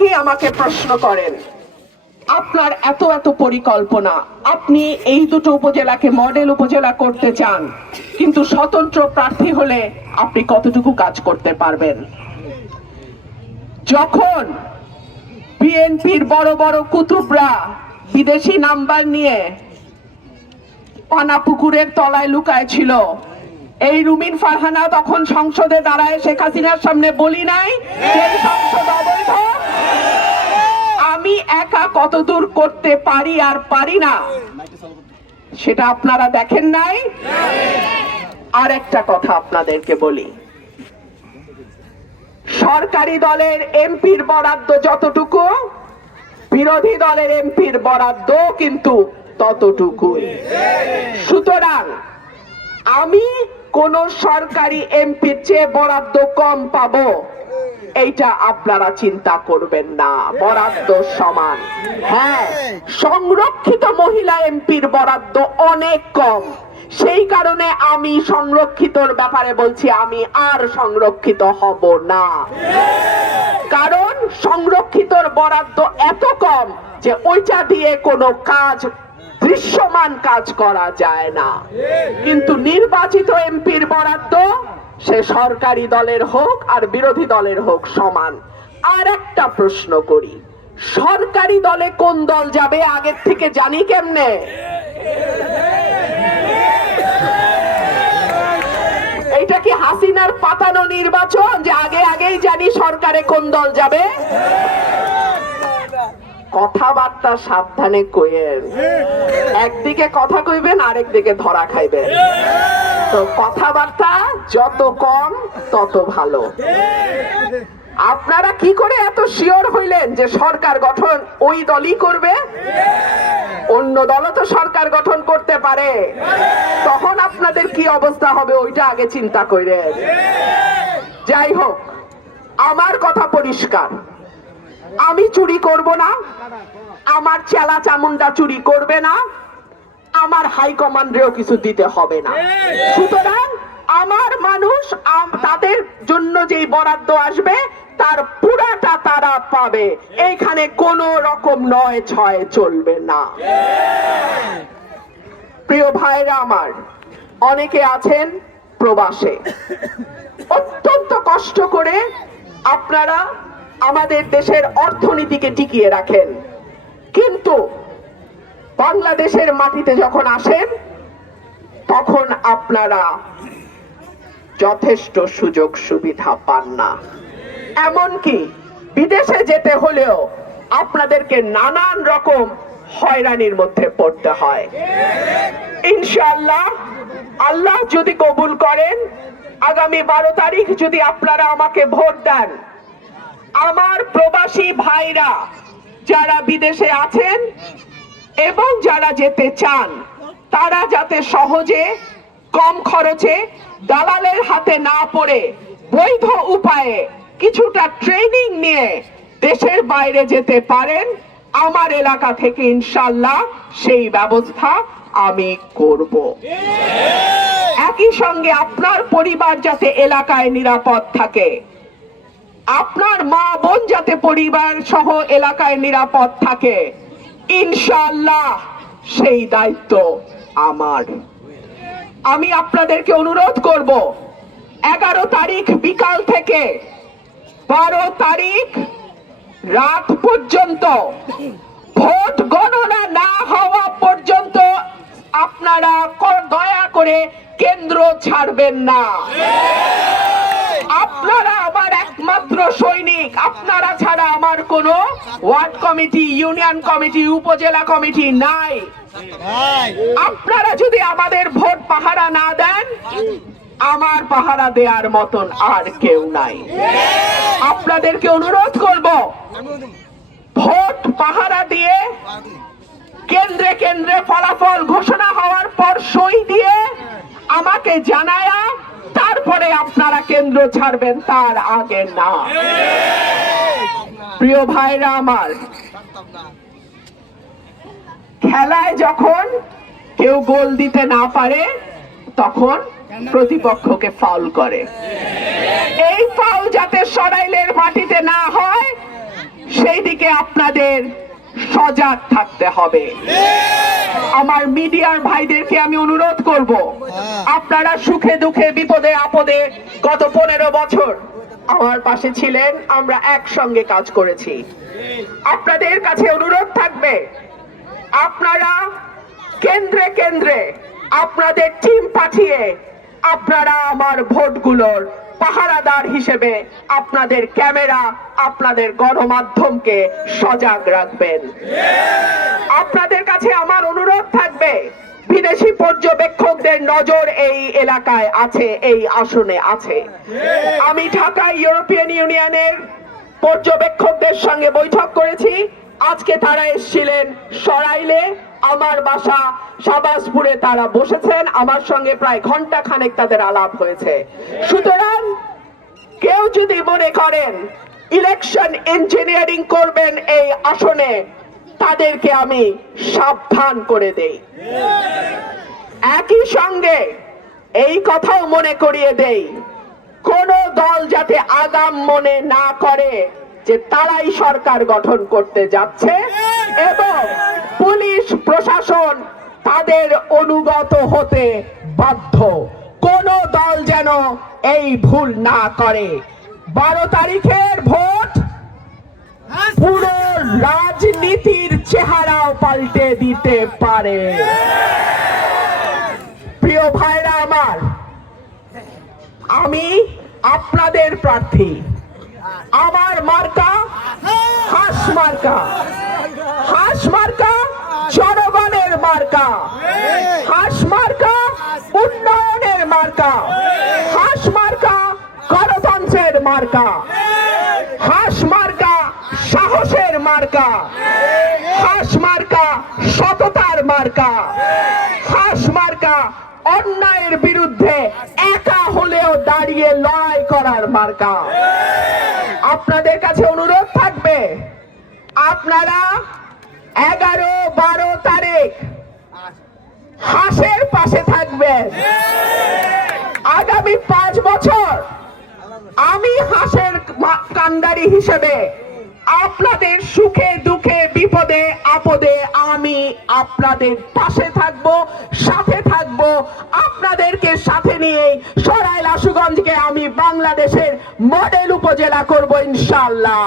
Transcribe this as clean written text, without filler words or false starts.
অনেকেই আমাকে প্রশ্ন করেন, আপনার এত এত পরিকল্পনা, আপনি এই দুটো উপজেলাকে মডেল উপজেলা করতে চান, কিন্তু স্বতন্ত্র প্রার্থী হলে আপনি কতটুকু কাজ করতে পারবেন? যখন বিএনপির বড় বড় কুতুবরা বিদেশি নাম্বার নিয়ে পানাপুকুরের তলায় লুকায় ছিল, এই রুমিন ফারহানা তখন সংসদে দাঁড়ায় শেখ হাসিনার সামনে বলি নাই যে সংসদ অবৈধ? আমি একা কতদূর করতে পারি আর পারি না সেটা আপনারা দেখেন নাই। আর একটা কথা আপনাদেরকে বলি, সরকারি দলের এমপির বরাদ্দ যতটুকু, বিরোধী দলের এমপির বরাদ্দ কিন্তু ততটুকুই। সুতরাং আমি কোন সরকারি এমপির চেয়ে বরাদ্দ কম পাবো এইটা আপনারা চিন্তা করবেন না, বরাদ্দ সমান। হ্যাঁ, সংরক্ষিত মহিলা এমপির বরাদ্দ অনেক কম, সেই কারণে আমি সংরক্ষিতর ব্যাপারে বলছি আমি আর সংরক্ষিত হব না। কারণ সংরক্ষিতর বরাদ্দ এত কম যে ওইটা দিয়ে কোনো কাজ, দৃশ্যমান কাজ করা যায় না। কিন্তু নির্বাচিত এমপির বরাদ্দ সে সরকারি দলের হোক আর বিরোধী দলের হোক সমান। আর একটা প্রশ্ন করি, সরকারি দলে কোন দল যাবে আগের থেকে জানি কেমনে? এইটা কি হাসিনার পাতানো নির্বাচন যে আগে আগেই জানি সরকারে কোন দল যাবে? কথাবার্তা সাবধানে কইেন, একদিকে কথা কইবেন আরেকদিকে ধরা খাইবেন। তো কথাবার্তা যত কম তত ভালো। আপনারা কি করে এত শিওর হইলেন যে সরকার গঠন ওই দলই করবে? অন্য দলও তো সরকার গঠন করতে পারে, তখন আপনাদের কি অবস্থা হবে ওইটা আগে চিন্তা করেন। যাই হোক, আমার কথা পরিষ্কার, আমি চুরি করব না, আমার চেলা চামুন্ডা চুরি করবে না, আমার হাইকমান্ডেও কিছু দিতে হবে না। সুতরাং আমার মানুষ তাদের জন্য যেই বরাদ্দ আসবে তার পুরাটা তারা পাবে, এইখানে কোন রকম নয় ছয় চলবে না। প্রিয় ভাইরা আমার, অনেকে আছেন প্রবাসে, অত্যন্ত কষ্ট করে আপনারা আমাদের দেশের অর্থনীতিকে টিকিয়ে রাখেন, কিন্তু বাংলাদেশের মাটিতে যখন আসেন তখন আপনারা যথেষ্ট সুযোগ সুবিধা পান না। এমনকি বিদেশে যেতে হলেও আপনাদেরকে নানান রকম হয়রানির মধ্যে পড়তে হয়। ইনশাআল্লাহ, আল্লাহ যদি কবুল করেন, আগামী 12 তারিখ যদি আপনারা আমাকে ভোট দেন, আমার প্রবাসী ভাইরা যারা বিদেশে আছেন এবং যারা যেতে চান, তারা যাতে সহজে কম খরচে দালালের হাতে না পড়ে বৈধ উপায়ে কিছুটা ট্রেনিং নিয়ে দেশের বাইরে যেতে পারেন, আমার এলাকা থেকে ইনশাআল্লাহ সেই ব্যবস্থা আমি করব। একই সঙ্গে আপনার পরিবার যাতে এলাকায় নিরাপদ থাকে, আপনার মা বোন যাতে পরিবার সহ এলাকায় নিরাপদ থাকে, ইনশাআল্লাহ সেই দায়িত্ব আমার। আমি আপনাদেরকে অনুরোধ করব, 11 তারিখ বিকাল থেকে 12 তারিখ রাত পর্যন্ত, ভোট গণনা না হওয়া পর্যন্ত আপনারা দয়া করে কেন্দ্র ছাড়বেন না। আপনারা আমার একমাত্র সৈনিক, আপনারা ছাড়া আমার কোনো ওয়ার্ড কমিটি, ইউনিয়ন কমিটি, উপজেলা কমিটি নাই। আপনারা যদি আমাদের ভোট পাহারা না দেন, আমার পাহারা দেওয়ার মতন আর কেউ নাই। আপনাদেরকে অনুরোধ করব, ভোট পাহারা দিয়ে কেন্দ্রে কেন্দ্রে ফলাফল ঘোষণা হওয়ার পর সই দিয়ে আমাকে জানায়া তারপরে আপনারা কেন্দ্র ছাড়বেন, তার আগে না। প্রিয় ভাইরা আমার, খেলায় যখন কেউ গোল দিতে না পারে তখন প্রতিপক্ষকে ফাউল করে। এই ফাউল যাতে সরাইলের মাটিতে না হয় সেই সজাগ থাকতে হবে। আমার মিডিয়ার ভাইদেরকে আমি অনুরোধ করব, আপনারা সুখে দুঃখে বিপদে আপদে গত 15 বছর আমার পাশে ছিলেন, আমরা একসঙ্গে কাজ করেছি। আপনাদের কাছে অনুরোধ থাকবে, আপনারা কেন্দ্রে কেন্দ্রে আপনাদের টিম পাঠিয়ে আপনারা আমার ভোটগুলোর পাহারাদার হিসেবে আপনাদের ক্যামেরা, আপনাদের গণমাধ্যমকে সজাগ রাখবেন। আপনাদের কাছে আমার অনুরোধ থাকবে, বিদেশি পর্যবেক্ষকদের নজর এই এলাকায় আছে, এই আসনে আছে। আমি ঢাকায় ইউরোপিয়ান ইউনিয়নের পর্যবেক্ষকদের সঙ্গে বৈঠক করেছি। আজকে তারা এসেছিলেন সরাইলে, আমার বাসা শাহবাজপুরে তারা বসেছেন, আমার সঙ্গে প্রায় ঘন্টা খানেক তাদের আলাপ হয়েছে। সুতরাং কেউ যদি মনে করেন ইলেকশন ইঞ্জিনিয়ারিং করবেন এই আসনে, তাদেরকে আমি সাবধান করে দেই। একই সঙ্গে এই কথাও মনে করিয়ে দেই, কোন দল যাতে আগাম মনে না করে যে তারাই সরকার গঠন করতে যাচ্ছে এবং পুলিশ প্রশাসন তাদের অনুগত হতে বাধ্য। কোন দল যেন এই ভুল না করে। 12 তারিখের ভোট পুরো রাজনীতির চেহারাও পাল্টে দিতে পারে। প্রিয় ভাইরা আমার, আমি আপনাদের প্রার্থী। আমার মার্কা হাঁস মার্কা। হাঁস মার্কা জনগণের মার্কা। হাঁস মার্কা উন্নয়নের মার্কা। হাঁস মার্কা গণতন্ত্রের মার্কা। হাঁস মার্কা সাহসের মার্কা। হাঁস মার্কা সততার মার্কা। হাঁস মার্কা অন্যায়ের বিরুদ্ধে একা হলেও দাঁড়িয়ে লড়াই করার মার্কা। আপনাদের কাছে অনুরোধ থাকবে, আপনারা 11-12 তারিখ হাঁসের পাশে থাকবেন। আগামী 5 বছর আমি হাঁসের কান্ডারি হিসেবে আপনাদের সুখে দুঃখে বিপদে আপদে আমি আপনাদের পাশে থাকব, সাথে থাকব। আপনাদেরকে সাথে নিয়ে সরাইল আশুগঞ্জকে আমি বাংলাদেশের মডেল উপজেলা করব ইনশাআল্লাহ।